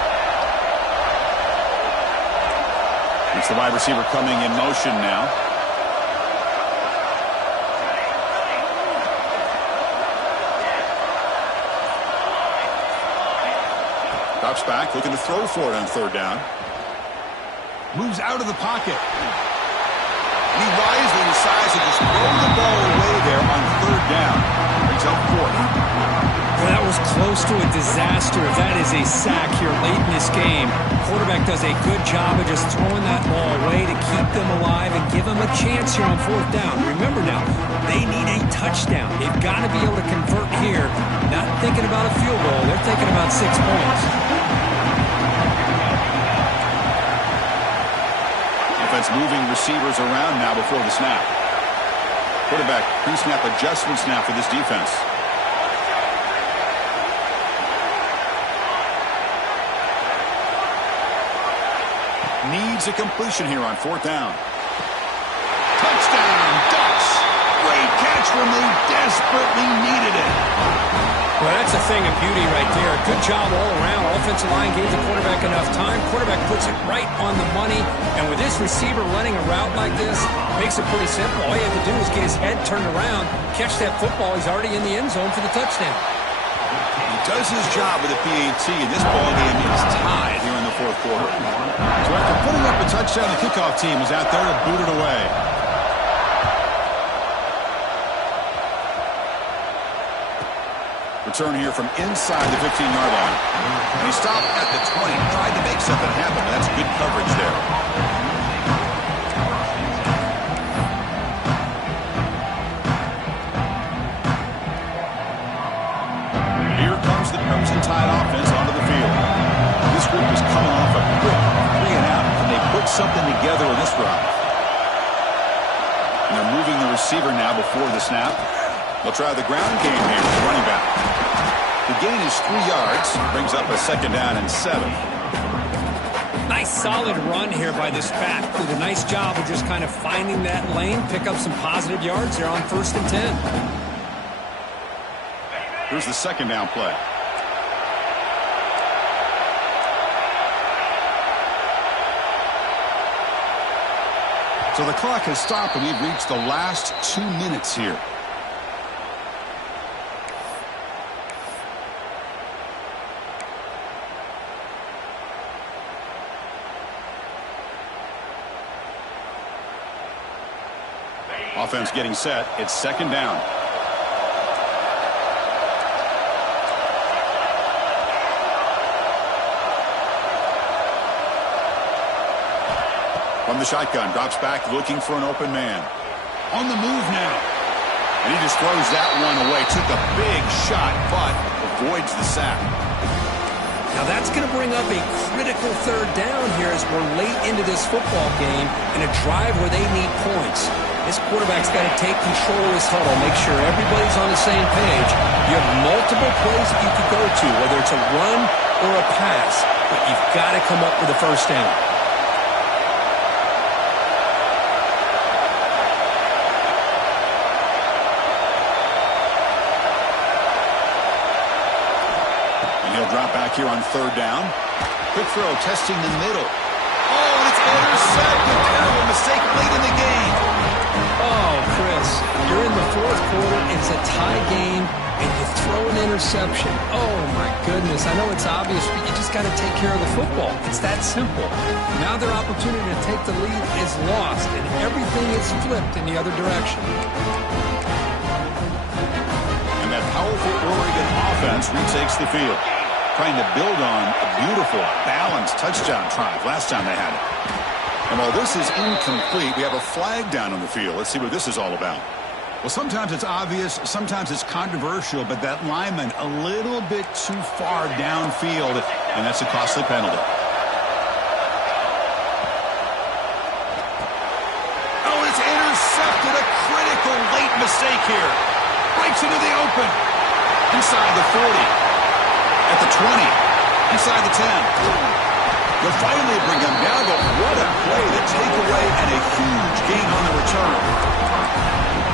It's the wide receiver coming in motion now. Drops back, looking to throw for it on 3rd down. Moves out of the pocket. And he wisely decides to just throw the ball away there on 3rd down. Brings up 4th. Well, that was close to a disaster. If that is a sack here late in this game, quarterback does a good job of just throwing that ball away to keep them alive and give them a chance here on 4th down. Remember now, they need a touchdown. They've got to be able to convert here. Not thinking about a field goal. They're thinking about 6 points. Offense moving receivers around now before the snap. Quarterback pre-snap adjustments now for this defense. Needs a completion here on 4th down. Touchdown, Ducks! Great catch when they desperately needed it. Well, that's a thing of beauty right there. Good job all around. Offensive line gave the quarterback enough time. Quarterback puts it right on the money. And with this receiver running a route like this, makes it pretty simple. All you have to do is get his head turned around, catch that football. He's already in the end zone for the touchdown. He does his job with a PAT, and this ball game is tied here in the 4th quarter. So after putting up a touchdown, the kickoff team is out there to boot it away. Return here from inside the 15-yard line. And he stopped at the 20, tried to make something happen, but that's good coverage there. Here comes the Crimson Tide offense onto the field. This group is coming off a quick 3 and out, and they put something together in this drive. And they're moving the receiver now before the snap. They'll try the ground game here with the running back. The gain is 3 yards, brings up a 2nd down and 7. Nice solid run here by this back. Did a nice job of just kind of finding that lane, pick up some positive yards there on 1st and 10. Here's the second down play. So the clock has stopped, and we've reached the last 2 minutes here. Offense getting set. It's second down. From the shotgun, drops back looking for an open man. On the move now. And he just throws that one away. Took a big shot, but avoids the sack. Now that's going to bring up a critical third down here as we're late into this football game in a drive where they need points. This quarterback's got to take control of his huddle, make sure everybody's on the same page. You have multiple plays that you could go to, whether it's a run or a pass, but you've got to come up with a first down. And he'll drop back here on third down. Quick throw, testing the middle. Oh, and it's intercepted. Terrible mistake late in the game. Oh, Chris, you're in the fourth quarter, it's a tie game, and you throw an interception. Oh, my goodness. I know it's obvious, but you just got to take care of the football. It's that simple. Now their opportunity to take the lead is lost, and everything is flipped in the other direction. And that powerful Oregon offense retakes the field, trying to build on a beautiful, balanced touchdown drive last time they had it. And while this is incomplete, we have a flag down on the field. Let's see what this is all about. Well, sometimes it's obvious, sometimes it's controversial, but that lineman a little bit too far downfield, and that's a costly penalty. Oh, it's intercepted. A critical late mistake here. Breaks into the open. Inside the 40. At the 20. Inside the 10. They'll finally bring him down, but what a play, the takeaway, and a huge gain on the return.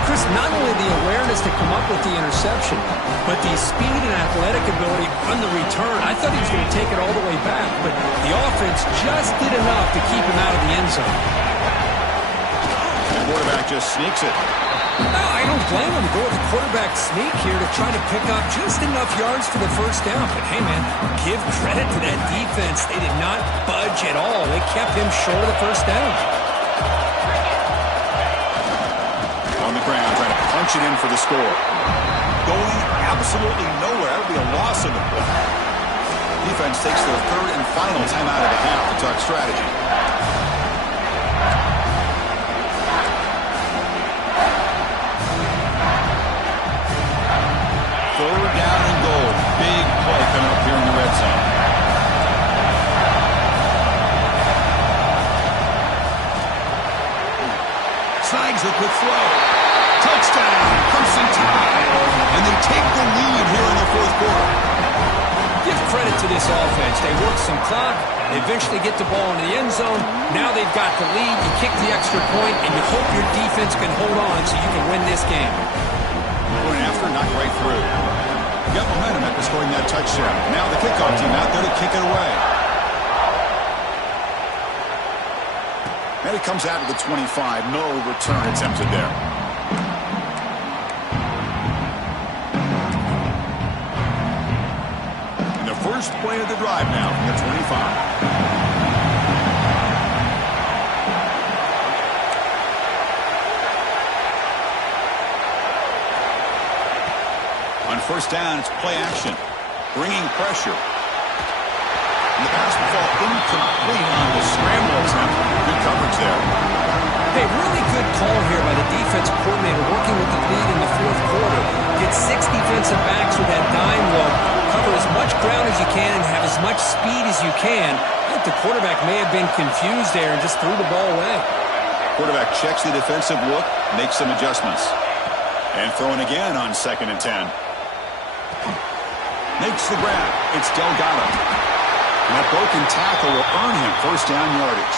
Chris, not only the awareness to come up with the interception, but the speed and athletic ability on the return. I thought he was going to take it all the way back, but the offense just did enough to keep him out of the end zone. The quarterback just sneaks it. No, I don't blame him. Go with the quarterback sneak here to try to pick up just enough yards for the first down. But hey, man, give credit to that defense. They did not budge at all. They kept him short of the first down. On the ground, trying to punch it in for the score. Going absolutely nowhere. That would be a loss in the play. Defense takes their third and final timeout of the half to talk strategy. Third down and goal. Big play coming up here in the red zone. Snags the quick throw. Touchdown. Clemson tie. And they take the lead here in the fourth quarter. Give credit to this offense. They work some clock. They eventually get the ball into the end zone. Now they've got the lead. You kick the extra point, and you hope your defense can hold on so you can win this game. Going after, knocked right through. Got momentum after scoring that touchdown. Now the kickoff team out there to kick it away. And it comes out of the 25. No return attempted there. And the first play of the drive now from the 25. On first down, it's play action, bringing pressure. And the pass will fall incomplete on the scramble attempt. Good coverage there. Hey, really good call here by the defensive coordinator working with the lead in the fourth quarter. Get 6 defensive backs with that dime look. Cover as much ground as you can and have as much speed as you can. I think the quarterback may have been confused there and just threw the ball away. Quarterback checks the defensive look, makes some adjustments. And throwing again on 2nd and 10. Makes the grab. It's Delgado. And that broken tackle will earn him first down yardage.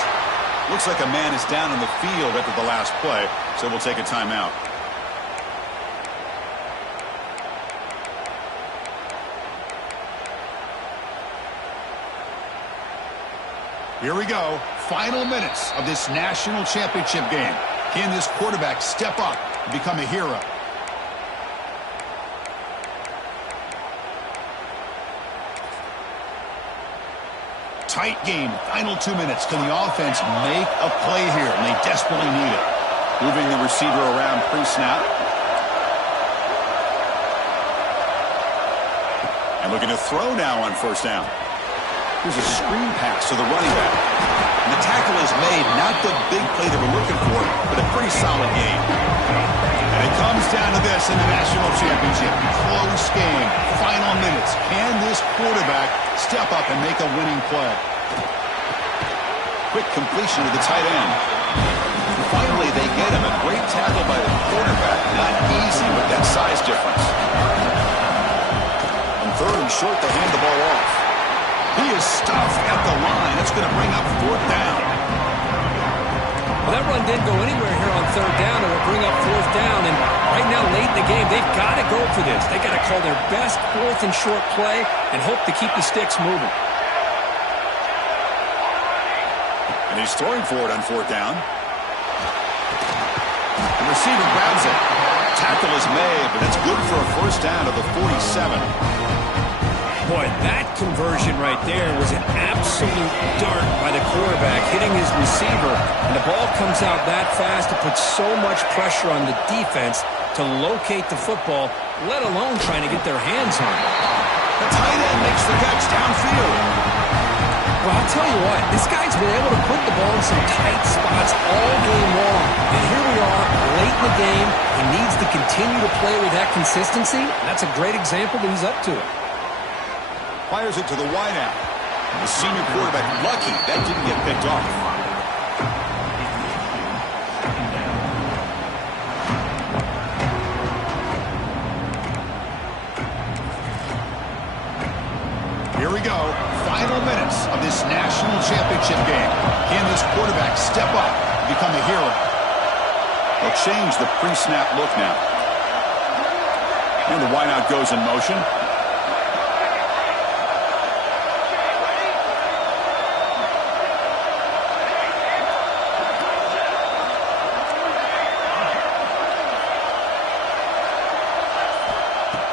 Looks like a man is down on the field after the last play, so we'll take a timeout. Here we go. Final minutes of this national championship game. Can this quarterback step up and become a hero? Tight game. Final 2 minutes. Can the offense make a play here? And they desperately need it. Moving the receiver around pre-snap. And looking to throw now on first down. Here's a screen pass to the running back. And the tackle is made. Not the big play that we're looking for, but a pretty solid game. And it comes down to this in the national championship. Close game. Final minutes. Can this quarterback step up and make a winning play? Quick completion to the tight end. Finally, they get him. A great tackle by the quarterback. Not easy with that size difference. On third and short, they hand the ball off. He is stuffed at the line. It's going to bring up fourth down. Well, that run didn't go anywhere here on third down. It will bring up fourth down. And right now, late in the game, they've got to go for this. They've got to call their best fourth and short play and hope to keep the sticks moving. And he's throwing for it on fourth down. The receiver grabs it. Tackle is made, but it's good for a first down to the 47. Boy, that conversion right there was an absolute dart by the quarterback, hitting his receiver, and the ball comes out that fast. It puts so much pressure on the defense to locate the football, let alone trying to get their hands on it. The tight end makes the catch downfield. Well, I'll tell you what, this guy's been able to put the ball in some tight spots all game long. And here we are, late in the game. He needs to continue to play with that consistency. That's a great example that he's up to it. Fires it to the wideout. The senior quarterback lucky that didn't get picked off. Here we go. Final minutes of this national championship game. Can this quarterback step up and become a hero? They'll change the pre-snap look now. And the wideout goes in motion.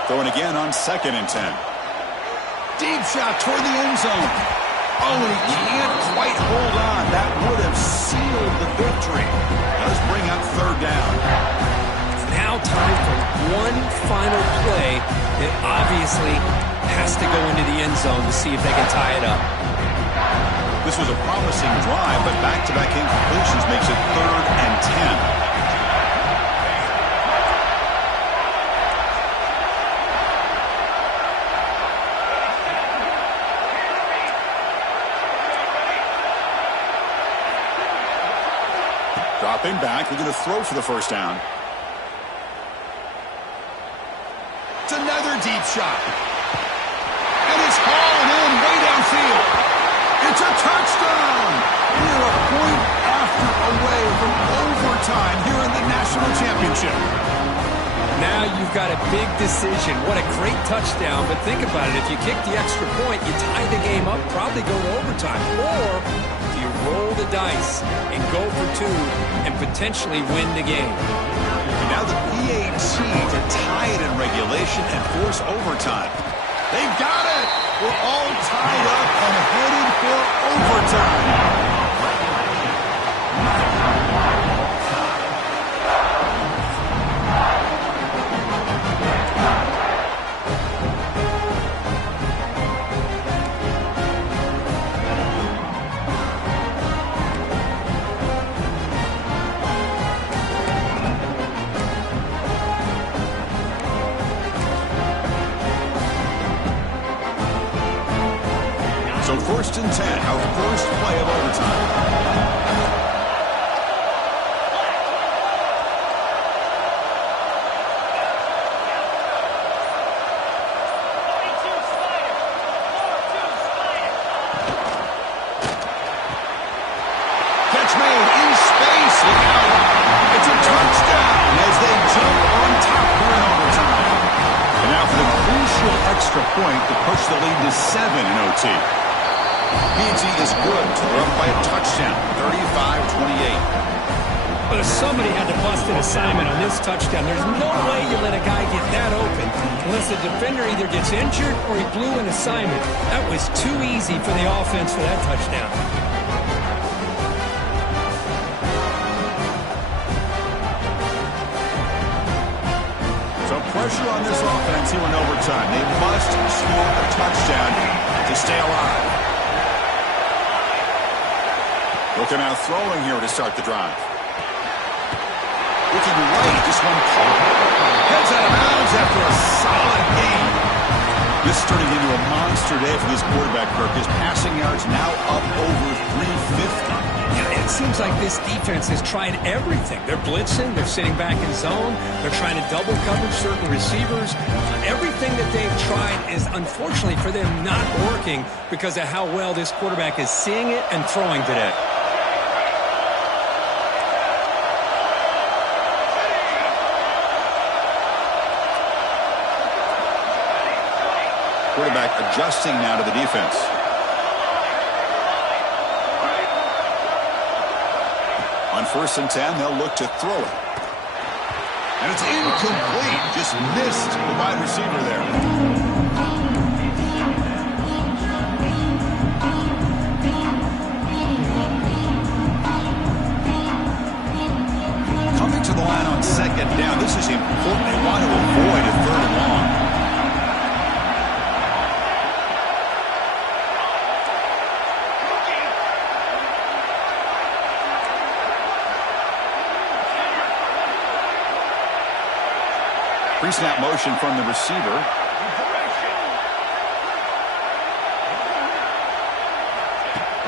Throwing again on 2nd and 10. Deep shot toward the end zone. Oh, and he can't quite hold on. That would have sealed the victory. Does bring up third down. Now time for one final play that obviously has to go into the end zone to see if they can tie it up. This was a promising drive, but back-to-back incompletions makes it 3rd and 10. Dropping back, we're going to throw for the first down. It's another deep shot. And it's hauled in way downfield. It's a touchdown. We're a point after away from overtime here in the national championship. Now you've got a big decision. What a great touchdown. But think about it. If you kick the extra point, you tie the game up, probably go to overtime. Or do you roll the dice and go for two and potentially win the game? And now the PAT to tie it in regulation and force overtime. They've got it. We're all tied up and headed for overtime. So 1st and 10, our first play of overtime. extra point to push the lead to 7 in OT. PG is good. They're up by a touchdown, 35-28. But if somebody had to bust an assignment on this touchdown, there's no way you let a guy get that open unless the defender either gets injured or he blew an assignment. That was too easy for the offense for that touchdown. So pressure on this offense here in overtime. They must score a touchdown to stay alive. Looking out throwing here to start the drive. Looking right, just one call. Heads out of bounds after a solid game. This is turning into a monster day for this quarterback, Kirk. His passing yards now up over 350. Yeah, it seems like this defense has tried everything. They're blitzing, they're sitting back in zone, they're trying to double cover certain receivers. Everything that they've tried is, unfortunately for them, not working because of how well this quarterback is seeing it and throwing today. Quarterback adjusting now to the defense. On 1st and 10, they'll look to throw it. And it's incomplete. Just missed the wide receiver there. Coming to the line on 2nd down. This is important. They want to avoid a 3rd and long. Pre-snap motion from the receiver.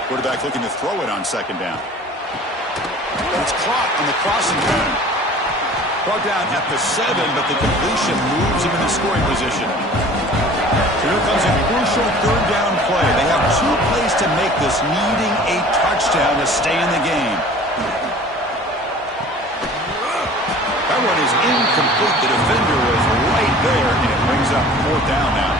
Quarterback looking to throw it on 2nd down. It's caught on the crossing pattern. Brought down at the 7, but the completion moves him into scoring position. Here comes a crucial 3rd down play. They have 2 plays to make this, needing a touchdown to stay in the game. That one is incomplete. The defender was right there, and it brings up 4th down now.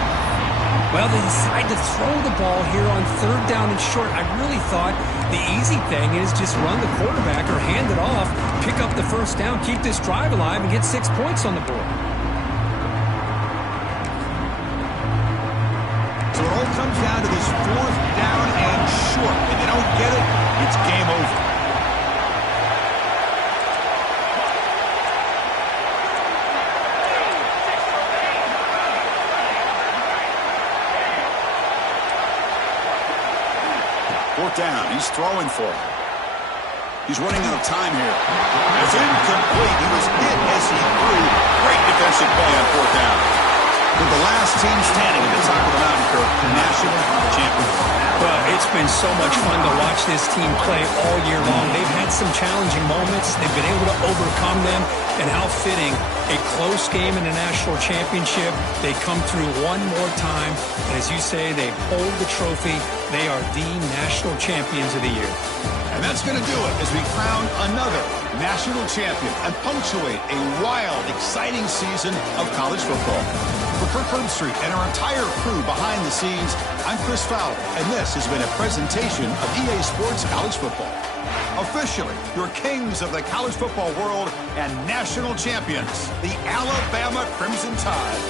Well, they decide to throw the ball here on 3rd down and short. I really thought the easy thing is just run the quarterback or hand it off, pick up the 1st down, keep this drive alive, and get 6 points on the board. So it all comes down to this 4th down and short. If they don't get it, it's game over. Down. He's throwing for it. He's running out of time here. It's incomplete. He was hit as he threw. Great defensive play on 4th down. With the last team standing at the top of the mountain, Kirk, national champions. Well, it's been so much fun to watch this team play all year long. They've had some challenging moments. They've been able to overcome them. And how fitting, a close game in the national championship. They come through one more time. And as you say, they hold the trophy. They are the national champions of the year. And that's going to do it as we crown another national champion and punctuate a wild, exciting season of college football. For Kirk Herbstreit and our entire crew behind the scenes, I'm Chris Fowler, and this has been a presentation of EA Sports College Football. Officially, your kings of the college football world and national champions, the Alabama Crimson Tide.